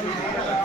Thank you.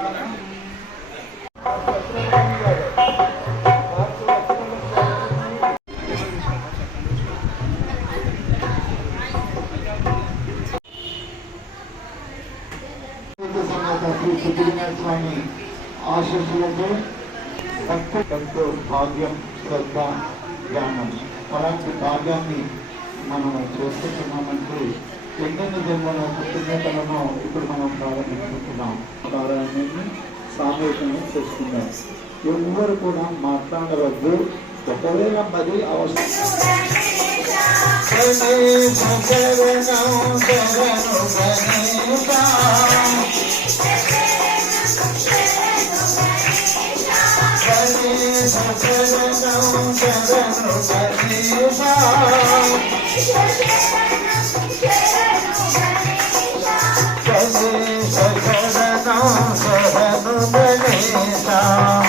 ಮಾಡ್ತಿದ್ದಾರೆ ಇವರು ಕೂಡ ಮಾತನಾಡಬೇಕು ಒಬ್ಬರೇ ನಮ್ಮಲ್ಲಿ ಅವಶ್ಯ Krishna.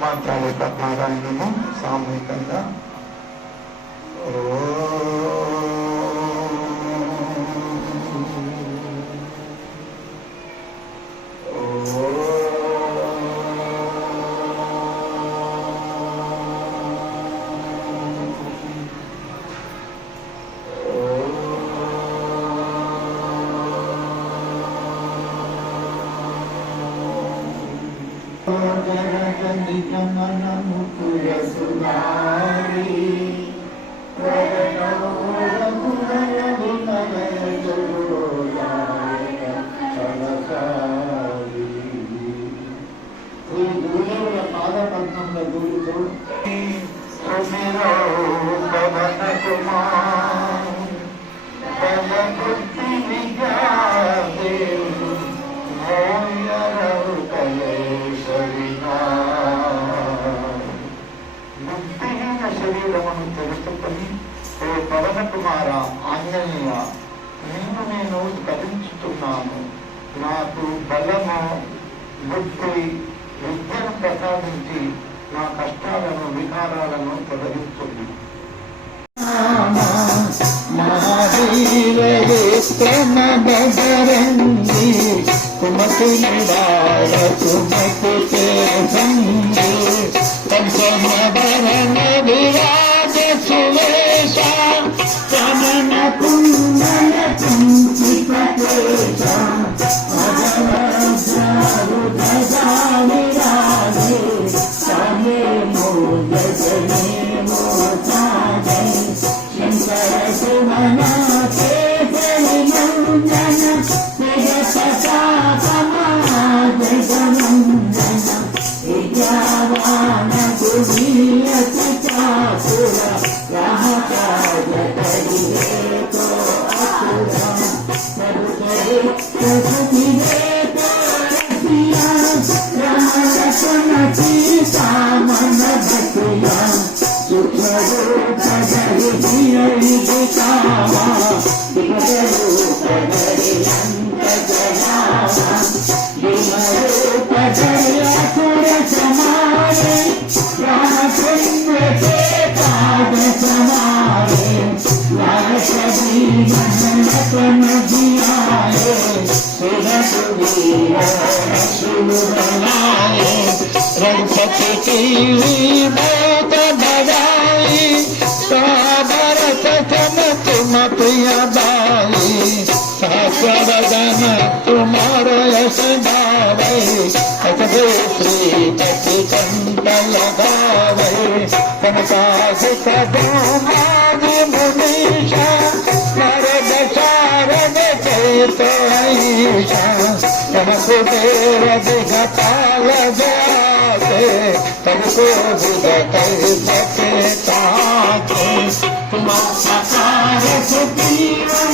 మంత్రాలు పారాయణము సామూహికంగా శరీరమును తెలుసుకొని ఓ పవన కుమార ఆంజనేయ నిన్ను నేను కదించుతున్నాను నాకు బలము బుద్ధి విద్యను ప్రసాదించి నా కష్టాలను వికారాలను తొలగిస్తుంది. మహావీరవిక్రమ బదరంగి కుమతి నివార कंठ लगावे कनकाधिक ब्रह्मादि मुनीषा नरद शारद चैत ऐषा कुबेर दिगपाल जाते तनको विद कर सके ताके तुम सकार सुजीवन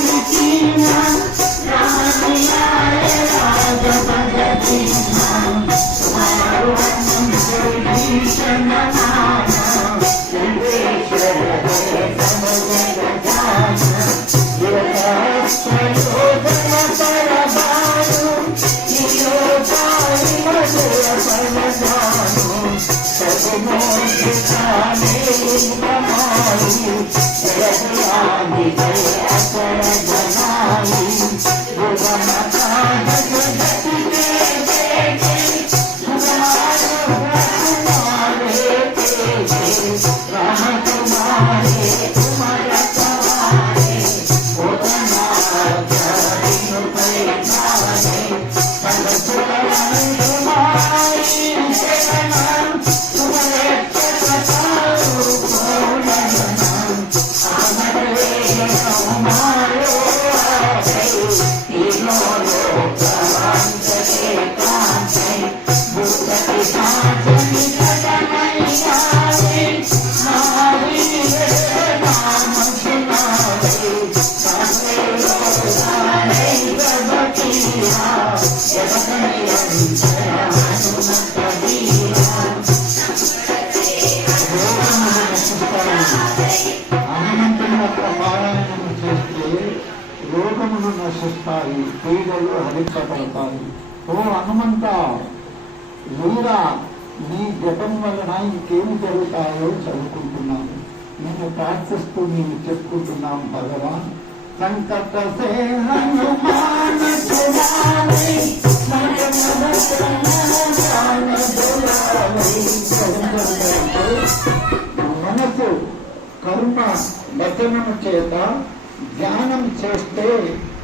Thank you. పీడలు హరించబడతాయి ఓ హనుమంత వీరా నీ జపం వలన ఇంకేమి జరుగుతాయో చదువుకుంటున్నాను. నేను ప్రార్థిస్తూ నేను చెప్పుకుంటున్నాం భగవాన్. సంకట మనసు కర్మ వచనము చేత ధ్యానం చేస్తే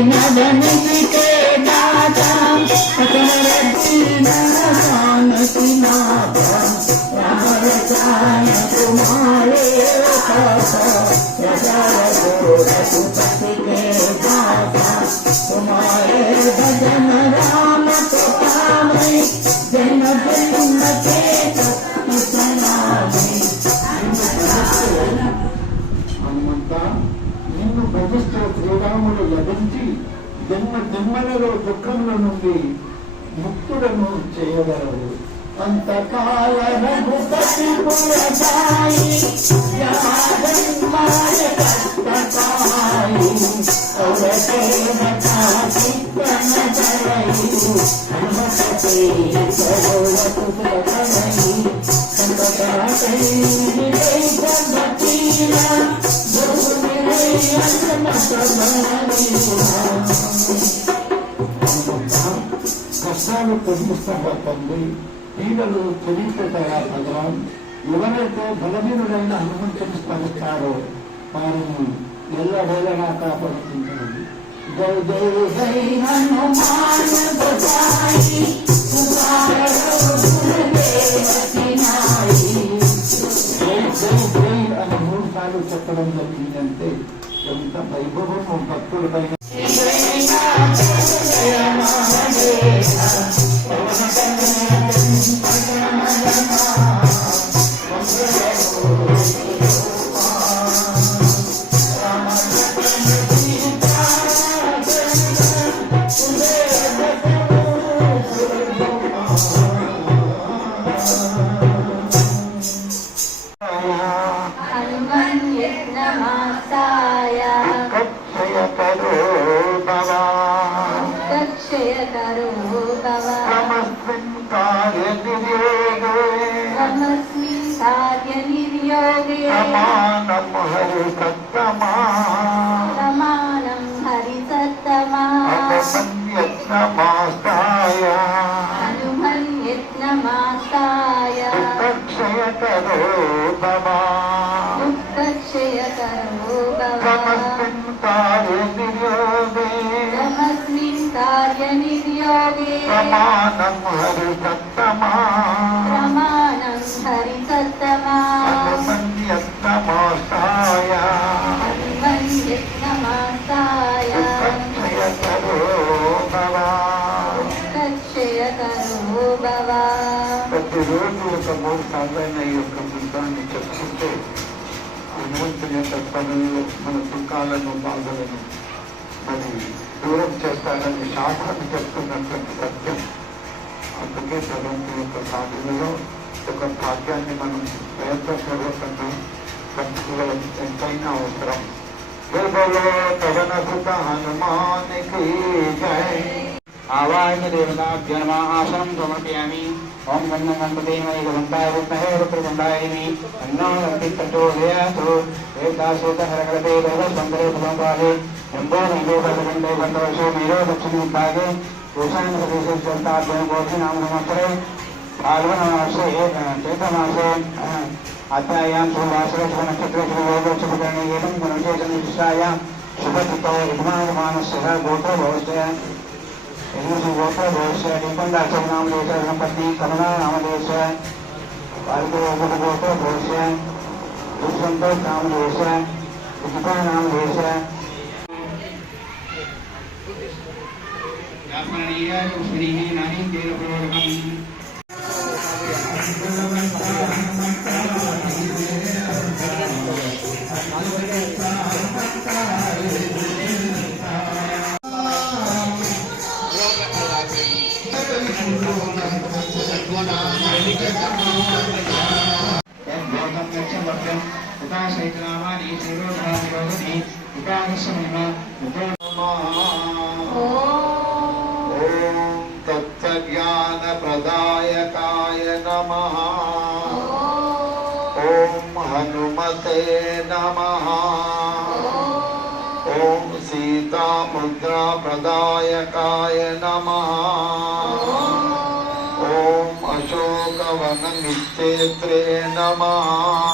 na na na na భజిస్తే లభించి జన్మ జన్మలలో దుఃఖముల నుండి ముక్తులను చేయగలరు అంతకాల రఘుపతి పురసాయి తండ్రి పీడలు తొలగిపోతాయా భగవాన్ ఎవరైతే బలహీనుడైన హనుమంతుని స్మరిస్తారో వారిని ఎల్లవేళలా కాపాడుతుంటారు జై జై జై అని మూడు సార్లు చెప్పడం జరిగిందంటే ఎంత వైభవం భక్తుల हनुमन्यत्नमास्ताय हनुमन्यत्नमास्ताय तक्षयतरोपमा तमस्मिन् कार्यनिर्योगे तमस्मिन् कार्यनिर्योगे प्रमाणं हरितत्तमा प्रमा ఈ యొక్క బృందాన్ని చెప్పుకుంటే హనుమంతుని యొక్క పనులు మన సుఖాలను బాధలను మరి దూరం చేస్తారని శాస్త్రాన్ని చెప్తున్నటువంటి సత్యం. అందుకే భగవంతుని యొక్క సాధనలో ఒక భాగ్యాన్ని మనం ప్రయత్నపూర్వకంగా పంచుకోవడం ఎంతైనా అవసరం. జయ బలో కవన సుత హనుమానికి జై ओम गन्नम गणपतिमय गंधाय विद्महे रुद्रगंधाय अन्नो अतिप्रचोदयातु वेदासोतहरगणते भवसंभरे भवपाले जम्बो नैवे भगवन्ते गन्धवर्षो मेरो दक्षिणभागे चलता प्रदेशस्ताभ्यं गोपी नाम नमस्ते फाल्गुनमासे चैत्रमासे अध्यायां सुभाषनक्षत्रे श्रीयोगोत्सवकरणे एवं गुणचेतनविषयां शुभचित्तये विद्यमानमानस्य गोत्रो भवस्य युवक भविष्य निकुंदाचं नाम देश गणपती करुणा नाम देश पालको गुरुगोक भविष्य दुष्संतोष नाम देश विजिता नाम देश श्री नानी देव प्रवर्गम पूर्वभागवती उपासमिमा ॐ तत्त्वज्ञानप्रदायकाय नमः। ॐ हनुमते नमः। ॐ सीतामुद्राप्रदायकाय नमः।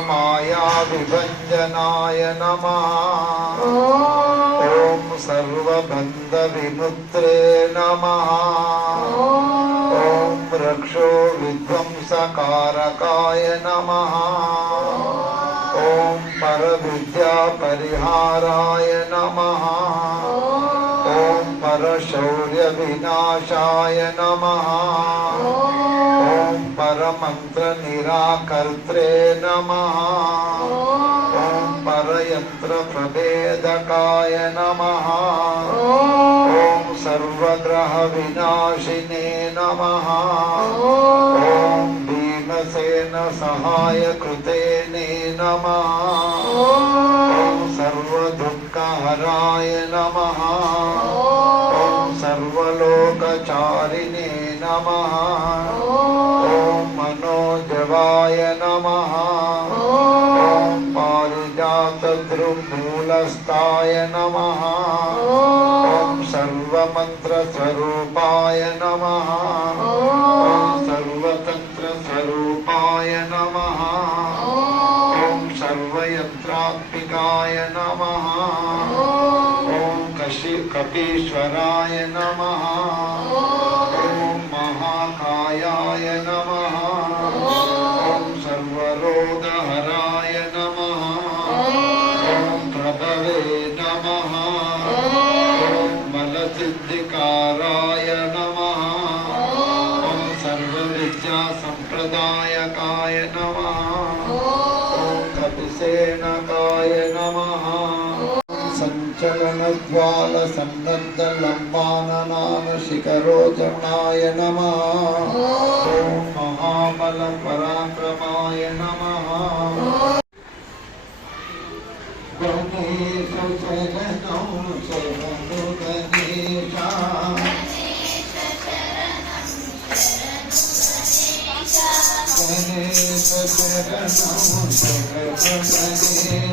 मायाविभञ्जनाय नमः। ॐ सर्वबन्धविमुक्त्रे नमः। ॐ रक्षो विध्वंसकारकाय नमः। ॐ परविद्यापरिहाराय नमः। ॐ परशौर्यविनाशाय नम। ओं परमङ्ग निराकर्त्रे नमः। ओम परयन्त्र प्रभेदकाय नमः। ओम सर्वग्रह विनाशिने नमः। ओम भीमसेन सहायकृते ने नमः। ॐ सर्वदुःखहराय नमः। ॐ सर्वलोकचारिणे नमः। अजातद्रुमूलस्थाय नमः। ॐ सर्वमन्त्रस्वरूपाय नमः। ॐ सर्वतन्त्रस्वरूपाय नमः। ॐ सर्वयन्त्रात्मिकाय नमः। ॐ कशि कपीश्वराय नमः। కపిసేనకాయ నమః. సంచలనజ్వాల సన్నద్ధ లంబాననామ శిఖరోజనాయ నమః. ఓం మహాబల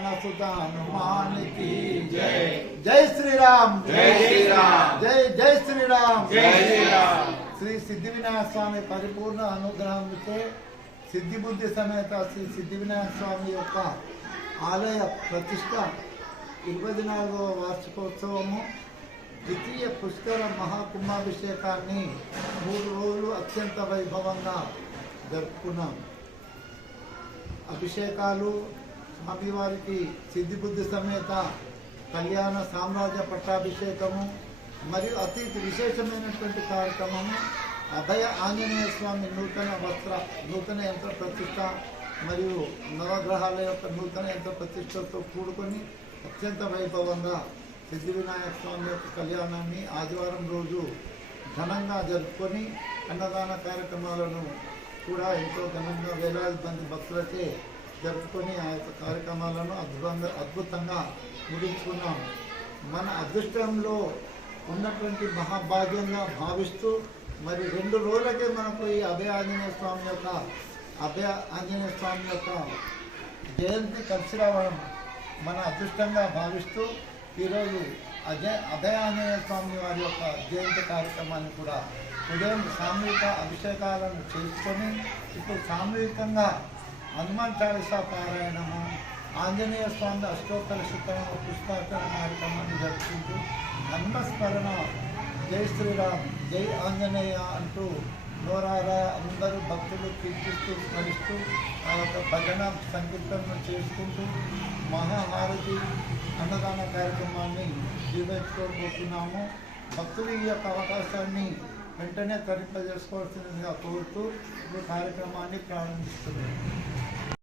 సుత జై. జై శ్రీరామ్. జై శ్రీరామ్. జై జై శ్రీరామ్. జై శ్రీరామ్. శ్రీ సిద్ధి వినాయక స్వామి పరిపూర్ణ అనుగ్రహం ఇచ్చే సిద్ధి బుద్ధి సమేత శ్రీ సిద్ధి వినాయక స్వామి యొక్క ఆలయ ప్రతిష్ట ఇరవై నాలుగవ వార్షికోత్సవము ద్వితీయ పుష్కర మహాకుంభాభిషేకాన్ని మూడు రోజులు అత్యంత వైభవంగా జరుపుకున్నాం. అభిషేకాలు స్వామివారికి సిద్ధిబుద్ధి సమేత కళ్యాణ సామ్రాజ్య పట్టాభిషేకము మరియు అతి విశేషమైనటువంటి కార్యక్రమము అభయ ఆంజనేయ స్వామి నూతన వస్త్ర నూతన యంత్ర ప్రతిష్ట మరియు నవగ్రహాల యొక్క నూతన యంత్ర ప్రతిష్టతో కూడుకొని అత్యంత వైభవంగా సిద్ధి వినాయక స్వామి యొక్క కళ్యాణాన్ని ఆదివారం రోజు ఘనంగా జరుపుకొని అన్నదాన కార్యక్రమాలను కూడా ఎంతో ఘనంగా వేలాది మంది భక్తులకే జరుపుకొని ఆ యొక్క కార్యక్రమాలను అద్భుతంగా అద్భుతంగా ముగించుకున్నాం. మన అదృష్టంలో ఉన్నటువంటి మహాభాగ్యంగా భావిస్తూ మరి రెండు రోజులకే మనకు ఈ అభయ ఆంజనేయ స్వామి యొక్క అభయ ఆంజనేయ స్వామి యొక్క జయంతి కలిసి రావడం మన అదృష్టంగా భావిస్తూ ఈరోజు అజయ అభయ ఆంజనేయ స్వామి వారి యొక్క జయంతి కార్యక్రమాన్ని కూడా ఉదయం సామూహిక అభిషేకాలను చేసుకొని ఇప్పుడు సామూహికంగా హనుమాన్ చాలీసా పారాయణము ఆంజనేయ స్వామి అష్టోత్తర శతమ పుష్పార్చన కార్యక్రమాన్ని జరుపుకుంటూ హనుమస్మరణ జై శ్రీరామ్ జై ఆంజనేయ అంటూ నోరారా అందరూ భక్తులు కీర్తిస్తూ స్మరిస్తూ ఆ యొక్క భజన సంకీర్తనను చేసుకుంటూ మహాహారతి అన్నదాన కార్యక్రమాన్ని నిర్వహించుకోబోతున్నాము. భక్తులు ఈ యొక్క అవకాశాన్ని వెంటనే తరింపజేసుకోవాల్సిందిగా కోరుతూ ఈ కార్యక్రమాన్ని ప్రారంభిస్తున్నాను